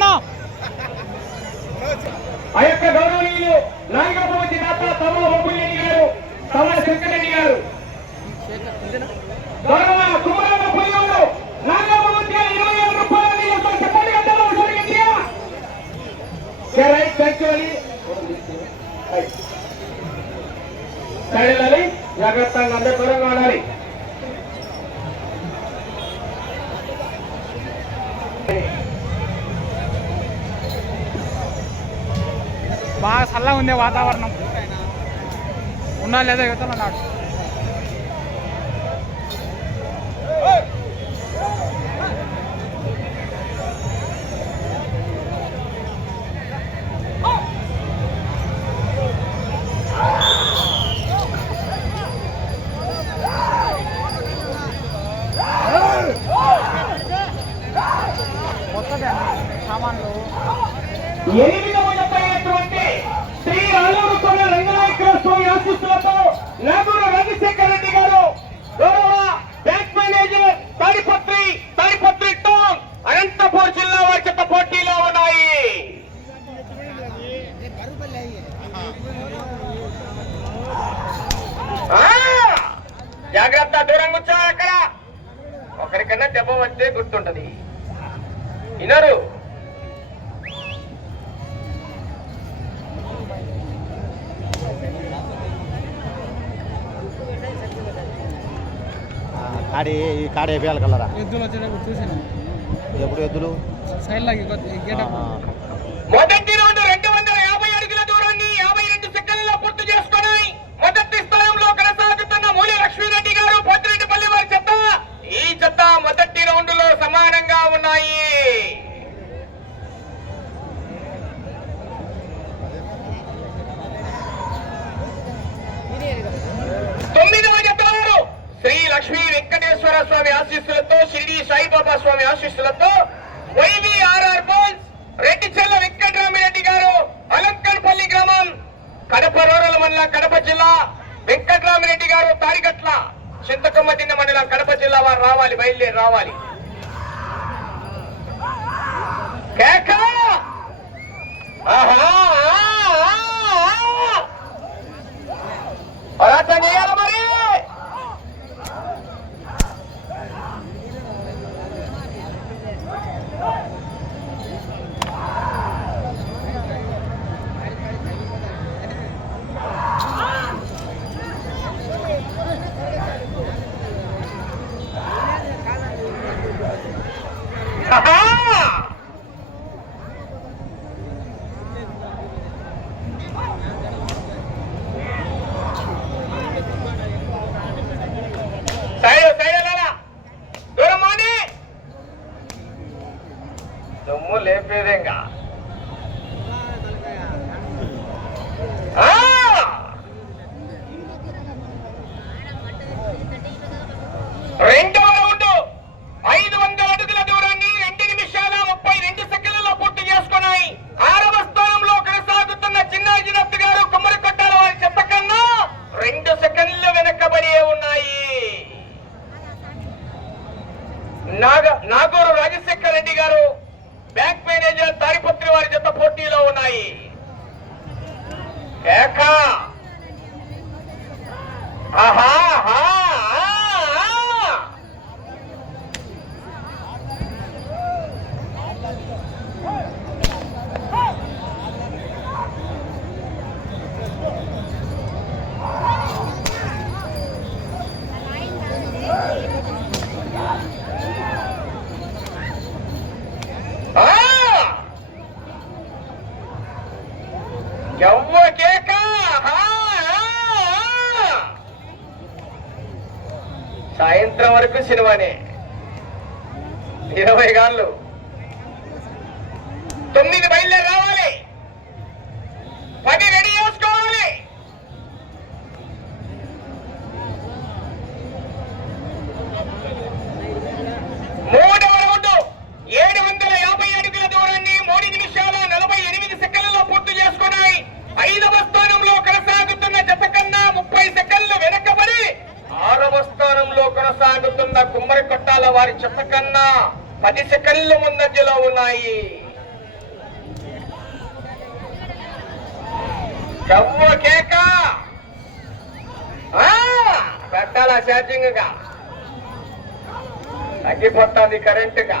చెప్పన్నా. ఆ యొక్క గౌరవనీయులు నాగపతి దాత తమ బొబ్బుల్రెడ్డి గారు, తమ శంకరెడ్డి గారు, గౌరవ కుమారన్న పులివారు నాగపతి గారు 27 రూపాయలు చెప్పండి గంటలో వెళ్ళాలి. జాగ్రత్తగా అందరూ దూరంగా ఉండాలి. బాగా చల్లగా ఉంది వాతావరణం. ఉండాలి లేదా యువతలో నాడు. సామాన్లు 870 శ్రీ ఆలూరు కొండ రంగనాయకుల స్వామి ఆశీస్సులతో నాగూరు రాజశేఖర రెడ్డి గారు, గౌరవ bank manager Tadipatri town Anantapur జిల్లా వారి చేత పోటీలో ఉన్నాయి. జాగ్రత్త, దూరంగా వచ్చా. అక్కడ ఒకరికన్నా దెబ్బ వస్తే గుర్తుంటది. వినరు. ఈ కాడ వేయాలి కలరా ఎద్దులు వచ్చేటప్పుడు చూసాను. ఎప్పుడు ఎద్దులు సైడ్ లాగి మొదటి రౌండ్ 250 అడుగుల దూరాన్ని 52 సెకండ్లలో పూర్తి చేసుకుని మొదటి స్థానంలో కొనసాగుతున్న మూలి లక్ష్మీరెడ్డి గారు పోతిరెడ్డిపల్లి వారి చెత్త. ఈ చెత్త మొదటి రౌండ్ లో సమానంగా ఉన్నాయి. శ్రీ లక్ష్మీ వెంకటేశ్వర స్వామి ఆశీస్సులతో, షిరిడి సాయిబాబా స్వామి ఆశీస్సులతో వైవిఆర్ఆర్ బోల్స్ రెడ్డిచెల్ల వెంకటరామిరెడ్డి గారు, అలంకన్పల్లి గ్రామం, కడప రూరల్ మండలం, కడప జిల్లా. వెంకటరామిరెడ్డి గారు తాడిగట్ల, చింతకొమ్మదిన్న మండలం, కడప జిల్లా వారు రావాలి, బయలుదేరి రావాలి. కేక పోరాటం చేయాలి మరి. దుమ్ము లేపేదేంగా. రెండవ రౌండ్ 500 అడుగుల దూరాన్ని 2 నిమిషాల 32 సెకండ్లలో పూర్తి చేసుకున్నాయి. 6వ స్థానంలో కొనసాగుతున్న చిన్నాజినత్ గారు కుమ్మరి కొట్టాల వారి చెత్త కన్నా 2 సెకండ్లు వెనకబడి ఉన్నాయి. నాగూరు రాజశేఖర రెడ్డి గారు, బ్యాంక్ మేనేజర్ తాడిపత్రి వారి జత పోటీలో ఉన్నాయి. సాయంత్రం వరకు సినిమానే. 20 గాళ్ళు 9 బయలుదేరి రావాలి. 10 రెడీ చేసుకోవాలి. మూడవ రౌండ్ 750 అడుగుల దూరాన్ని 3 నిమిషాల 48 సెకండ్లలో పూర్తి చేసుకున్నాయి. 5వ స్థానంలో కొనసాగుతున్న జత కన్నా 30 సెకండ్లు వెనకబడి 6వ స్థానంలో కొనసాగుతున్న కుమ్మరి కొట్టాల వారి జత కన్నా 10 సెకండ్ల ముందంజలో ఉన్నాయి. చవ్వ కేక పెట్టాలా ఛార్జింగ్ గా తగ్గిపోతుంది కరెంటుగా.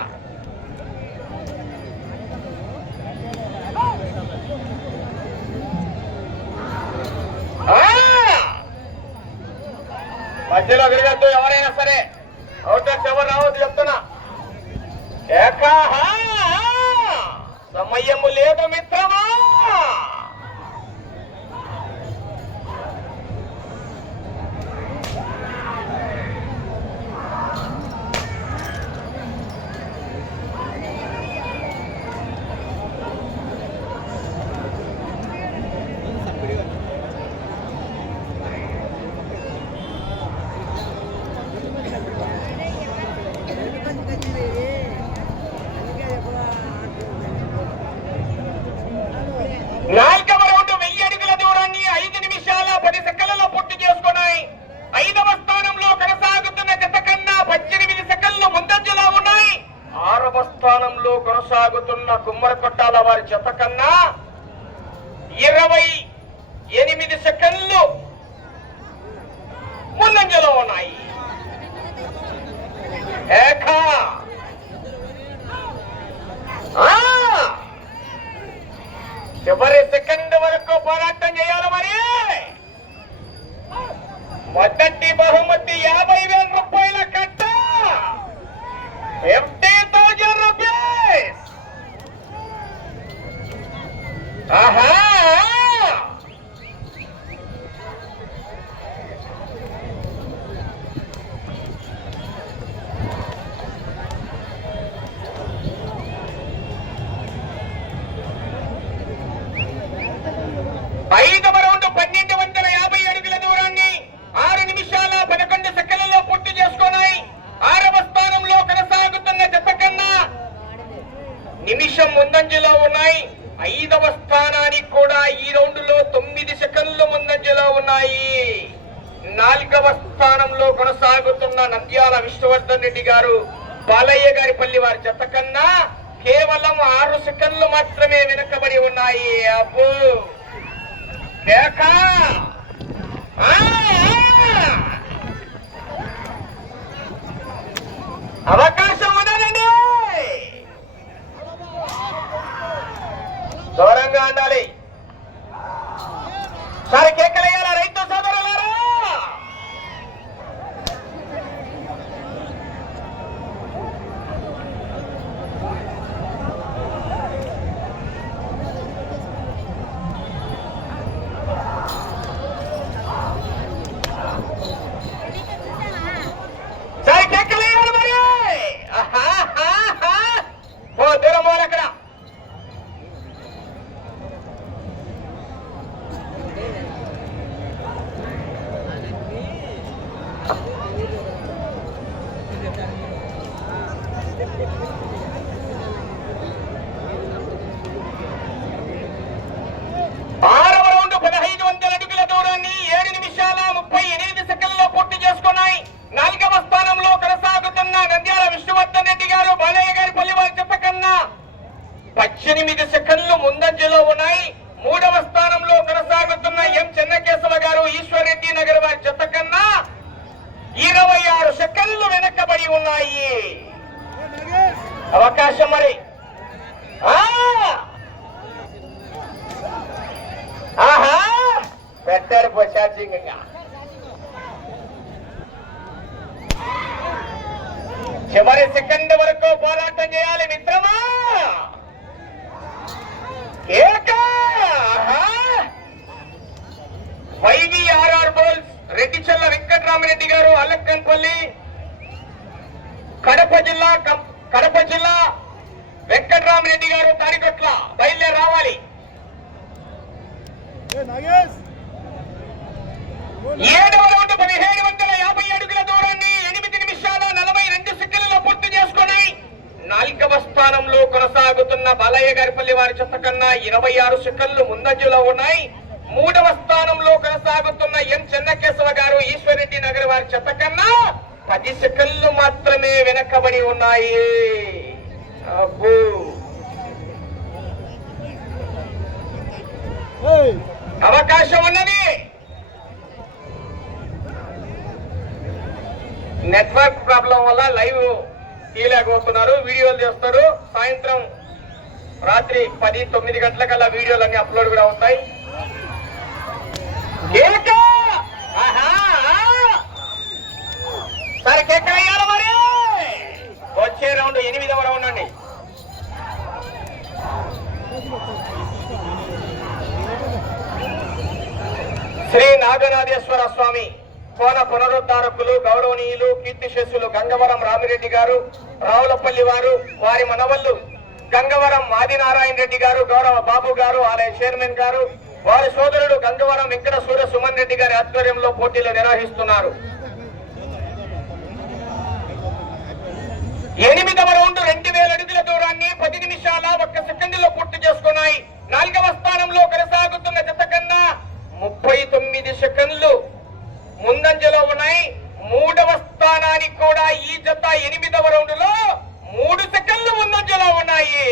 మధ్యలో తిరగద్దు ఎవరైనా సరే, అవుట్ ఎవరు రావద్దు చెప్తున్నా. సమయము లేదు మిత్రమా. నాలుగవ రౌండ్ 1000 అడుగుల దూరాన్ని 5 నిమిషాల 10 సెకండ్లలో పూర్తి చేసుకున్నాయి. 5వ స్థానంలో కొనసాగుతున్న జత కన్నా 18 సెకండ్లు ముందంజలో ఉన్నాయి. 6వ స్థానంలో కొనసాగుతున్న కుమ్మరకొట్టాల వారి జత కన్నా 28 సెకండ్లు ముందంజలో ఉన్నాయి. చివరి సెకండ్ వరకు పోరాటం చేయాలి. మరి మొదటి బహుమతి 50,000 రూపాయల కట్ట, 50,000 రూపీస్. ఆహా, ఐదవ రౌండ్ 1250 అడుగుల దూరాన్ని 6 నిమిషాల 11 సెకండ్లలో పూర్తి చేసుకున్నాయి. 6వ స్థానంలో కొనసాగుతున్న జత కన్నా నిమిషం ముందంజలో ఉన్నాయి. 5వ స్థానానికి కూడా ఈ రౌండ్ లో 9 సెకండ్లు ముందంజలో ఉన్నాయి. 4వ స్థానంలో కొనసాగుతున్న నంద్యాల విష్ణువర్ధన్ రెడ్డి గారు బాలయ్య గారి పల్లి వారి జత కన్నా కేవలం 6 సెకండ్లు మాత్రమే వెనుకబడి ఉన్నాయి. అబ్బో అవకాశం ఉన్నదండి, దూరంగా ఉండాలి. సరే కేకలేయాలా రైతు సోదరులారా? అవకాశం మరి ఆహా పెట్టారు ఛార్జింగ్. చివరి సెకండ్ వరకు పోరాటం చేయాలి మిత్రమా. వైవిఆర్ఆర్ బోల్స్ రెడ్డిచెల్ల వెంకటరామరెడ్డి గారు అలక్కన్పల్లి కడప జిల్లా వెంకటరామరెడ్డి గారు తాడికొట్ల బయలుదేరి రావాలి. 7వ రౌండ్ 1750 అడుగుల దూరాన్ని 8 నిమిషాల 42 సెకండ్లలో పూర్తి చేసుకున్నాయి. 4వ స్థానంలో కొనసాగుతున్న బాలయ్య గారిపల్లి వారి చెత్త కన్నా 26 సెకండ్లు ముందంజలో ఉన్నాయి. 3వ స్థానంలో కొనసాగుతున్న ఎం చెన్నకేశవ గారు ఈశ్వరెడ్డి నగర్ వారి చెత్త కన్నా 10 సెకండ్లు మాత్రమే వెనకబడి ఉన్నాయి. అబ్బో అవకాశం రాబోతున్నారు, వీడియోలు చేస్తారు. సాయంత్రం రాత్రి 10-9 గంటలకల్లా వీడియోలు అన్ని అప్లోడ్ కూడా అవుతాయి. సరే కేక వేయాలి మరి. వచ్చే రౌండ్ 8వ రౌండ్ అండి. శ్రీ నాగనాథేశ్వర స్వామి కోన పునరుద్ధారకులు గౌరవనీయులు కీర్తిశేషులు గంగవరం రామిరెడ్డి గారు, రావులపల్లి వారు, వారి మనవళ్ళు గంగవరం ఆదినారాయణ రెడ్డి గారు, గౌరవ బాబు గారు, ఆలయ చైర్మన్ గారు, వారి సోదరుడు గంగవరం వెంకట సూర్య సుమన్ రెడ్డి గారి ఆధ్వర్యంలో పోటీలు నిర్వహిస్తున్నారు. 8వ రౌండ్ 2000 అడుగుల దూరాన్ని 10 నిమిషాల 1 సెకండ్లో పూర్తి చేసుకున్నాయి. 4వ స్థానంలో కొనసాగుతున్న జత కన్నా 39 సెకండ్లు ముందంజలో ఉన్నాయి. 3వ స్థానానికి కూడా ఈ జత 8వ రౌండ్ లో 3 సెకండ్లు ముందంజలో ఉన్నాయి.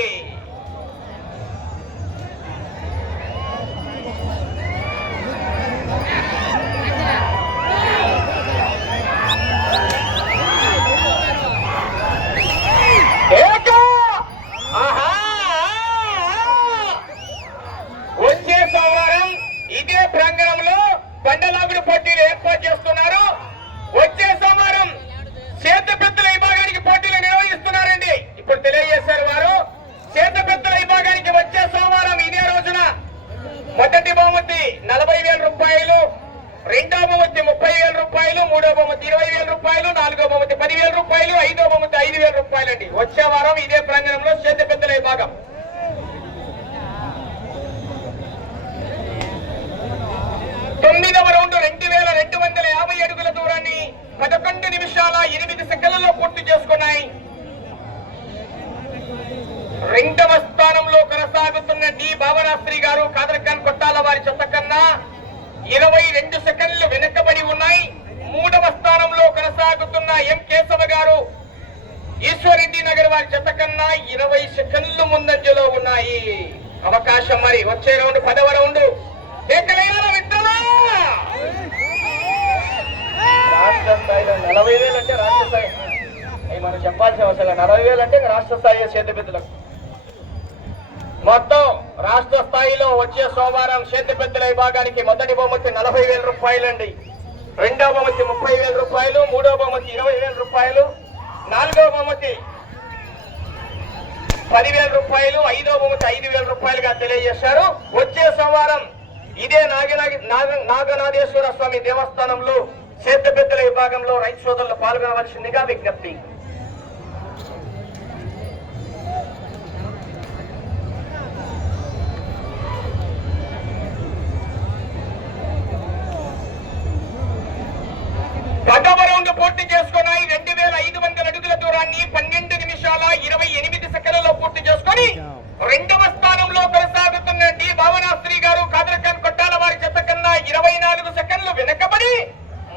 వచ్చే సోమవారం ఇదే ప్రాంగణంలో బండలాగుడు పోటీలు ఏర్పాటు చేస్తున్నారు. వచ్చే సోమవారం చేతపెత్తుల విభాగానికి పోటీలు నిర్వహిస్తున్నారండి. ఇప్పుడు తెలియజేశారు వారు. చేతపెత్తుల విభాగానికి వచ్చే సోమవారం ఇదే రోజున మొదటి బహుమతి 40,000 రూపాయలు, రెండవ బహుమతి 30,000 రూపాయలు, మూడవ బహుమతి 20,000 రూపాయలు, నాలుగో బహుమతి 10,000 రూపాయలు, ఐదో బహుమతి 5,000 రూపాయలు అండి. వచ్చే వారం ఇదే ప్రాంగణంలో చేతపెత్తుల విభాగం. 9వ రౌండ్ 2250 అడుగుల దూరాన్ని 11 నిమిషాల 8 సెకండ్లలో పూర్తి చేసుకున్నాయి. 2వ స్థానంలో కొనసాగుతున్న డి భావనాశ్రీ గారు కాదర్ఖాన్ కొట్టాల వారి చెత్త కన్నా 22 సెకండ్లు వెనుకబడి ఉన్నాయి. 3వ స్థానంలో కొనసాగుతున్న ఎం కేశవ గారు ఈశ్వరెడ్డి నగర్ వారి చెత్త కన్నా 20 సెకండ్లు ముందంజలో ఉన్నాయి. అవకాశం మరి వచ్చే రౌండ్ 10వ రౌండ్. రాష్ట్ర స్థాయిలో 40,000 అంటే రాష్ట్ర స్థాయి అవి మనం చెప్పాల్సిన అవసరం. 40,000 అంటే రాష్ట్ర స్థాయి చేతిపెత్తులకు. మొత్తం రాష్ట్ర స్థాయిలో వచ్చే సోమవారం చేతిపెత్తుల విభాగానికి మొదటి బహుమతి 40,000 రూపాయలండి, రెండవ బహుమతి 30,000 రూపాయలు, మూడవ బహుమతి 20,000 రూపాయలు, నాలుగవ బహుమతి 10,000 రూపాయలు, ఐదవ బహుమతి 5,000 రూపాయలుగా తెలియజేశారు. వచ్చే సోమవారం ఇదే నాగనాథేశ్వర స్వామి దేవస్థానంలో చేతపెత్తుల విభాగంలో రైతు సోదరులు పాల్గొనవలసిందిగా విజ్ఞప్తి. పదవ రౌండ్ పూర్తి చేసుకున్నాయి. 2500 అడుగుల దూరాన్ని 12 నిమిషాల 28 సెకండ్లలో పూర్తి చేసుకుని 2వ స్థానంలో కొనసాగుతున్న డి భావనాశ్రీ గారు కాదర్ఖాన్ కొట్టాల వారి జత కన్నా 24 సెకండ్లు వెనకబడి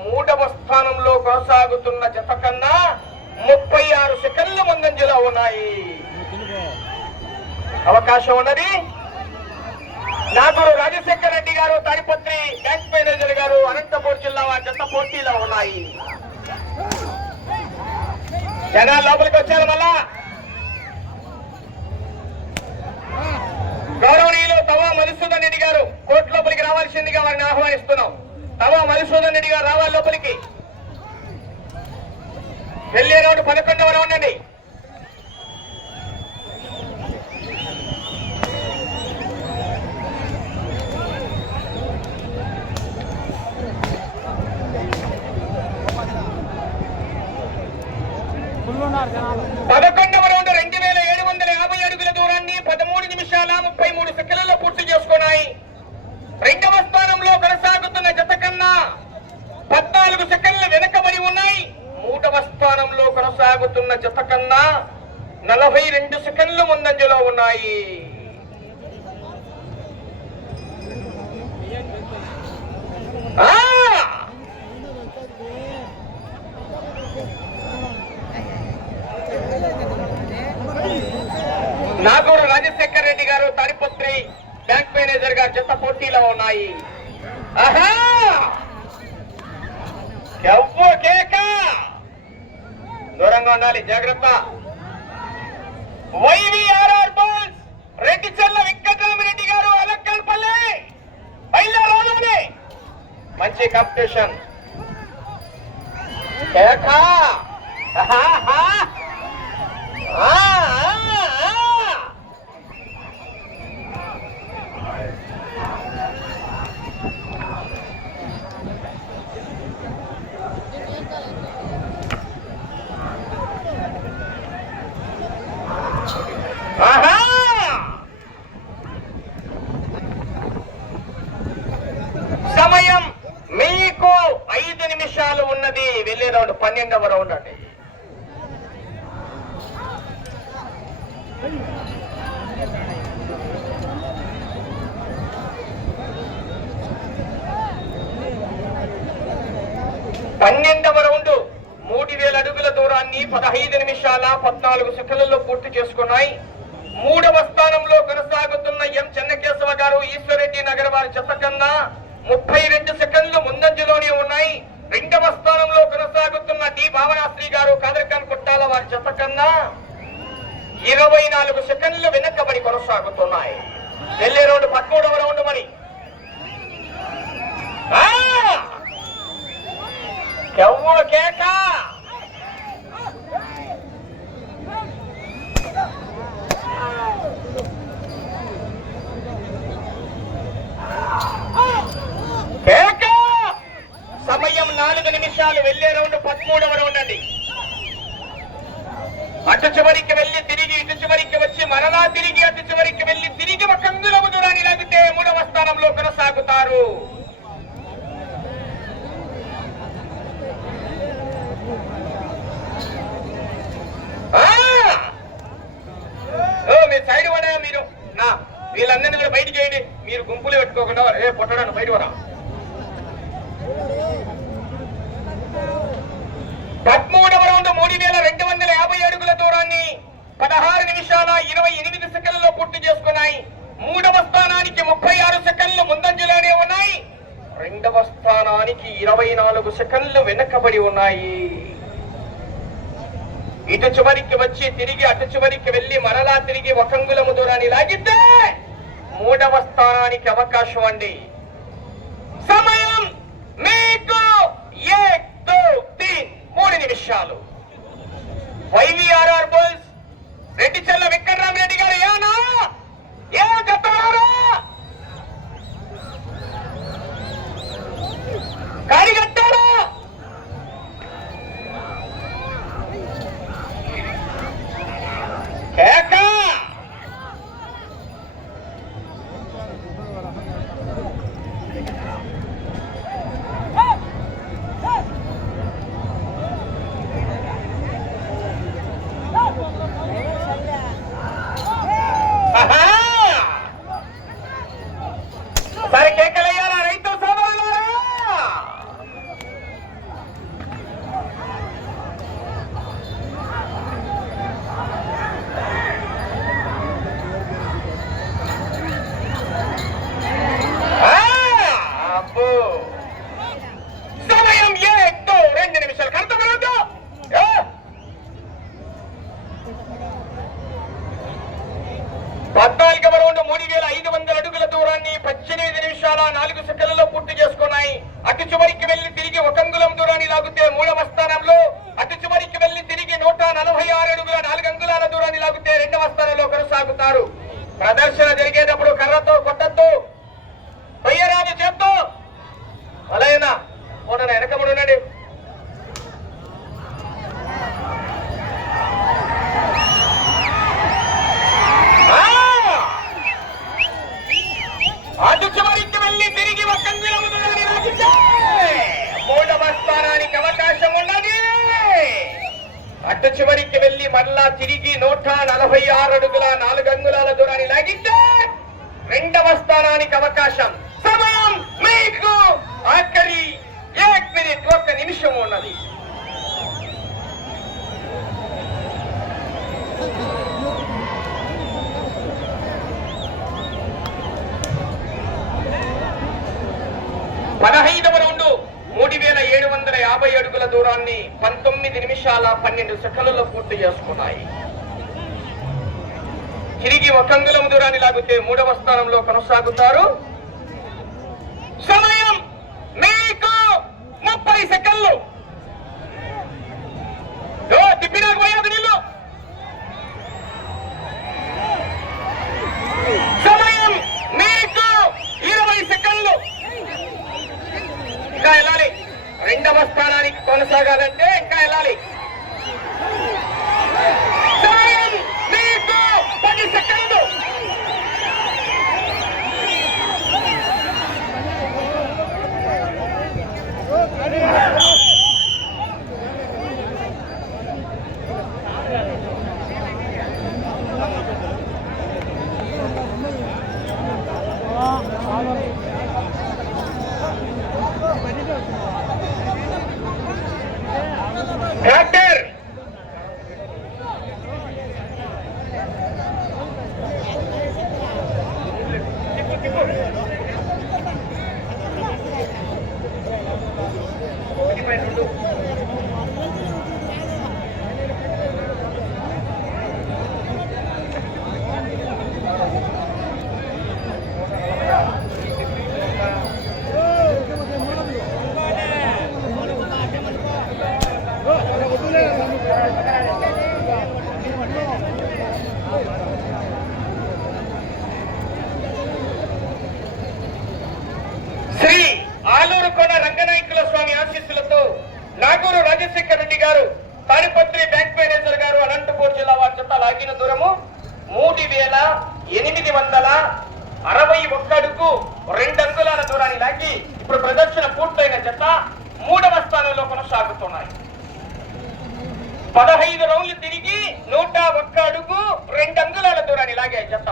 3వ స్థానంలో కొనసాగుతున్న జత కన్నా 36 సెకండ్లు ముందంజలో ఉన్నాయి. అవకాశం ఉన్నది. నాగూరు రాజశేఖర రెడ్డి గారు తాడిపత్రి బ్యాంక్ మేనేజర్ గారు అనంతపూర్ జిల్లా వారి జత పోటీలో ఉన్నాయి. జనాలు లోపలికి వచ్చారు. మళ్ళా గౌరవనీయులు తవా మధుసూదన్ రెడ్డి గారు కోర్టు లోపలికి రావాల్సిందిగా వారిని ఆహ్వానిస్తున్నాం. తవా మధుసూదన్ రెడ్డి గారు రావాలి లోపలికి. వెళ్ళే రౌండ్ 11వ రౌండ్ అండి. పదకొండవ రౌండ్ 2750 అడుగుల దూరాన్ని 13 నిమిషాల 33 సెకండ్లలో పూర్తి చేసుకున్నాయి. 2వ స్థానంలో కొనసాగుతున్న జత కన్నా 14 సెకండ్లు వెనకబడి ఉన్నాయి. 3వ స్థానంలో కొనసాగుతున్న జత కన్నా 42 సెకండ్లు ముందంజలో ఉన్నాయి. నాగూరు రాజశేఖర రెడ్డి గారు తాడిపత్రి బ్యాంక్ మేనేజర్ గారు జత పోటీలో ఉన్నాయి. దూరంగా ఉండాలి, జాగ్రత్త. వైవిఆర్ఆర్ బుల్స్ రెడ్డిచెర్ల వెంకటరామిరెడ్డి గారు అలంకన్పల్లి బయలుదేరాలని మంచి కాంపిటీషన్ సమయం మీకు 5 నిమిషాలు ఉన్నది. వెళ్ళే రౌండ్ 12వ రౌండ్ అండి. రౌండ్ 3000 అడుగుల దూరాన్ని 15 నిమిషాల 14 సెకండ్లలో పూర్తి చేసుకున్నాయి. 3వ స్థానంలో కొనసాగుతున్న ఎం చెన్నకేశవ గారు ఈశ్వరెడ్డి నగర్ వారి జత కన్నా 32 సెకండ్లు ముందంజలోనే ఉన్నాయి. 2వ స్థానంలో కొనసాగుతున్న డి భావనాశ్రీ గారు కాదర్ఖాన్ కొట్టాల వారి జత కన్నా 24 సెకండ్లు వెనకబడి కొనసాగుతున్నాయి. వెళ్ళే రౌండ్ 13వ రౌండ్ మరి కేక సమయం 4 నిమిషాలు. వెళ్ళే రౌండ్ 13వ రౌండ్ అండి. అటు చివరికి వెళ్ళి తిరిగి ఇటు చివరికి వచ్చి మరలా తిరిగి అటు చివరికి వెళ్ళి తిరిగి ఒక అంగుళము దూరాన్ని లాగితే 3వ స్థానంలో కొనసాగుతారు. మీరు సైడ్ పడా, మీరు వీళ్ళందరినీ కూడా బయట చేయండి. మీరు గుంపులు పెట్టుకోకుండా పొట్టడానికి బయట పడా. 13వ రౌండ్ 3250 అడుగుల దూరాన్ని 16 నిమిషాల 28 సెకండ్లలో పూర్తి చేసుకున్నాయి. 3వ స్థానానికి 36 సెకండ్లు ముందంజలోనే ఉన్నాయి. 2వ స్థానానికి 24 సెకండ్లు వెనకబడి ఉన్నాయి. ఇటు చివరికి వచ్చి తిరిగి అటు చివరికి వెళ్లి మరలా తిరిగి ఒక అంగుళము దూరాన్ని లాగితే 3వ స్థానానికి అవకాశం అండి. సమయం మీకు 3 నిమిషాలు. వైవిఆర్ఆర్ బుల్స్ రెడ్డిచెర్ల వెంకటరామిరెడ్డి గారు ఏనా ఏ చెప్తారా కాడిగట్టారా కేక సరే కేకలయ్యారా రైతు సోదరులారా? అబ్బో సమయం 2 నిమిషాలు కడతామన్నా. 14వ రౌండ్ 3500 అడుగుల దూరాన్ని 18 నిమిషాల 4 సెకండ్లలో పూర్తి చేసుకున్నాయి. అటు చివరికి వెళ్లి తిరిగి ఒక అంగుళం దూరాన్ని లాగితే 3వ స్థానంలో, అటు చివరికి వెళ్లి తిరిగి 146 అడుగుల 4 అంగుళాల దూరాన్ని లాగితే 2వ స్థానంలో కొనసాగుతారు. ప్రదర్శన జరిగేటప్పుడు కర్రతో కొట్టద్దు, తొయ్యరాదు చేత్తో అలాగేనా పోనా వెనకముడు ఉండండి. అటు చివరికి వెళ్ళి తిరిగి ఒక అంగుళము దూరాన్ని లాగితే 3వ స్థానానికి అవకాశం ఉన్నది. అటు చివరికి వెళ్లి మరలా తిరిగి 146 అడుగుల 4 అంగుళాల దూరాన్ని లాగితే 2వ స్థానానికి అవకాశం. సమయం మీకు ఆఖరి 1 నిమిషం ఉన్నది. పదహైదవ రౌండ్ 3750 అడుగుల దూరాన్ని 19 నిమిషాల 12 సెకండ్లలో పూర్తి చేసుకున్నాయి. తిరిగి ఒక అంగుళం దూరాన్ని లాగితే మూడవ స్థానంలో కొనసాగుతారు. సమయం మీకు 30 సెకండ్లు. తిప్పినాకు పోయాదు నీళ్ళు. సమయం మీకు 20 సెకండ్లు. ఇంకా వెళ్ళాలి. రెండవ స్థానానికి కొనసాగాలంటే ఇంకా వెళ్ళాలి. సమయం మీకు 10 సెకండ్లు. డాక్టర్ శ్రీ ఆలూరు కోన రంగనాయకుల స్వామి ఆశీస్సులతో నాగూరు రాజశేఖర రెడ్డి గారు, తాడిపత్రి బ్యాంక్ మేనేజర్ గారు, అనంతపూర్ జిల్లా వారి జత లాగిన దూరము 3861 అడుగు 2 అంగుళాల దూరాన్ని లాగి ఇప్పుడు ప్రదర్శన పూర్తయిన జత మూడవ స్థానంలో కొనసాగుతున్నాయి. 15 రౌండ్లు తిరిగి 101 అడుగు 2 అంగుళాల దూరాన్ని లాగే జత